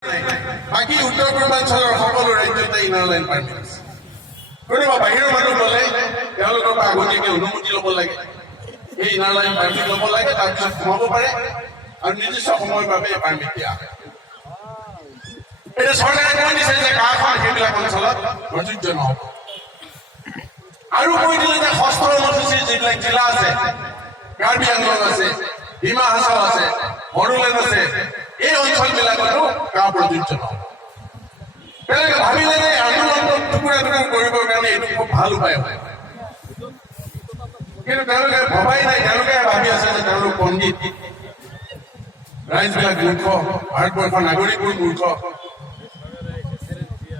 বাকী উত্তৰ পূৰ্বাঞ্চলৰ সকলো ৰাজ্যতে ইনাৰ লাইন পাৰ্মিট আছে। কোনোবা বাহিৰৰ মানুহ গ'লে তেওঁলোকৰ পৰা আগতীয়াকৈ অনুমতি ল'ব লাগে, এই ইনাৰ লাইন পাৰ্মিট ল'ব লাগে, তাৰপিছত সোমাব পাৰে আৰু নিৰ্দিষ্ট সময়ৰ বাবে পাৰ্মিট দিয়া হয়। এতিয়া চৰকাৰে কৈ দিছে যে কাষৰ সেইবিলাক অঞ্চলত প্ৰযোজ্য নহ'ব। আৰু কৈ দিলে যে ষষ্ঠ অনুসূচীৰ যিবিলাক জিলা আছে, কাৰ্বি আংলং আছে, ডিমা হাছাও আছে, বড়োলেণ্ড আছে, এই অঞ্চলবিলাকতো কা প্ৰযোজ্য নহ'ব। তেওঁলোকে ভাবিলে যে আন্দোলনটো টুকুৰা টুকুৰ কৰিবৰ কাৰণে এইটো খুব ভাল উপায় হয়, কিন্তু তেওঁলোকে ভবাই নাই, তেওঁলোকে ভাবি আছে যে তেওঁলোক পণ্ডিত, ৰাইজবিলাক মূৰ্খ, ভাৰতবৰ্ষৰ নাগৰিকবোৰ মূৰ্খ।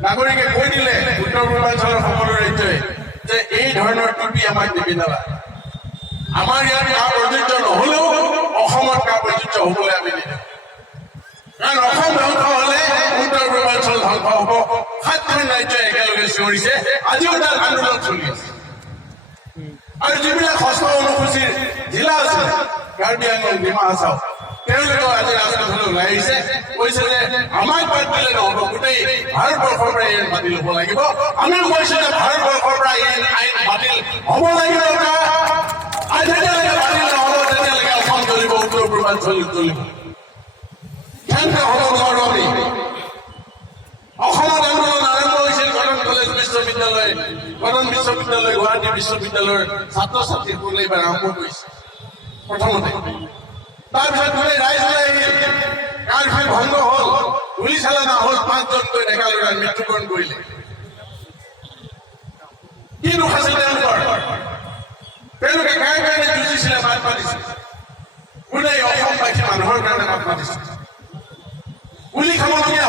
নাগৰিকে কৈ দিলে উত্তৰ পূৰ্বাঞ্চলৰ সকলো ৰাজ্যই যে এই ধৰণৰ টুপি আমাক দিবি নালাগে, আমাৰ ইয়াত কা প্ৰযোজ্য নহলেও অসমত কা প্ৰযোজ্য হবলৈ আমি নিদিওঁ। কাৰণ অসম ধ্বংস হলে উত্তৰ পূৰ্বাঞ্চল ধ্বংস হব। 7খন ৰাজ্যই একেলগে চিঞৰিছে, আজিও তাত আন্দোলন চলি আছে। আৰু যিবিলাক ষষ্ঠ অনুসূচীৰ জিলা আছে, কাৰ্বি আংলং, ডিমা হাছাও, তেওঁলোকেও আজি ৰাজপথলৈ ওলাই আহিছে, কৈছে যে আমাক বাদ দিলে নহব, গোটেই ভাৰতবৰ্ষৰ পৰা এই আইন বাতিল হব লাগিব। আমিও কৈছো যে ভাৰতবৰ্ষৰ পৰা এই আইন বাতিল হব লাগিব। আৰু যেতিয়ালৈকে বাতিল নহব তেতিয়ালৈকে অসম চলিব, উত্তৰ পূৰ্বাঞ্চল চলিব। কেনেকৈ হব নোৱাৰো আমি? অসমত আন্দোলন আৰম্ভ হৈছিল কটন কলেজ বিশ্ববিদ্যালয়, কটন বিশ্ববিদ্যালয়, গুৱাহাটী বিশ্ববিদ্যালয়ৰ ছাত্ৰ ছাত্ৰীসকলে এইবাৰ আৰম্ভ কৰিছে প্ৰথমতে। তাৰপিছত গোটেই ৰাইজ ওলাই আহিল, কাৰফিউ ভংগ হল, গুলী চালনা হল, 5জনকৈ ডেকা ল'ৰাই মৃত্যুবৰণ কৰিলে। কি দুখ আছিল তেওঁলোকৰ? তেওঁলোকে কাৰ কাৰণে যুঁজিছিলে, মাত মাতিছিল? গোটেই অসমবাসী মানুহৰ কাৰণে মাত মাতিছিল। গুলী খাবলগীয়া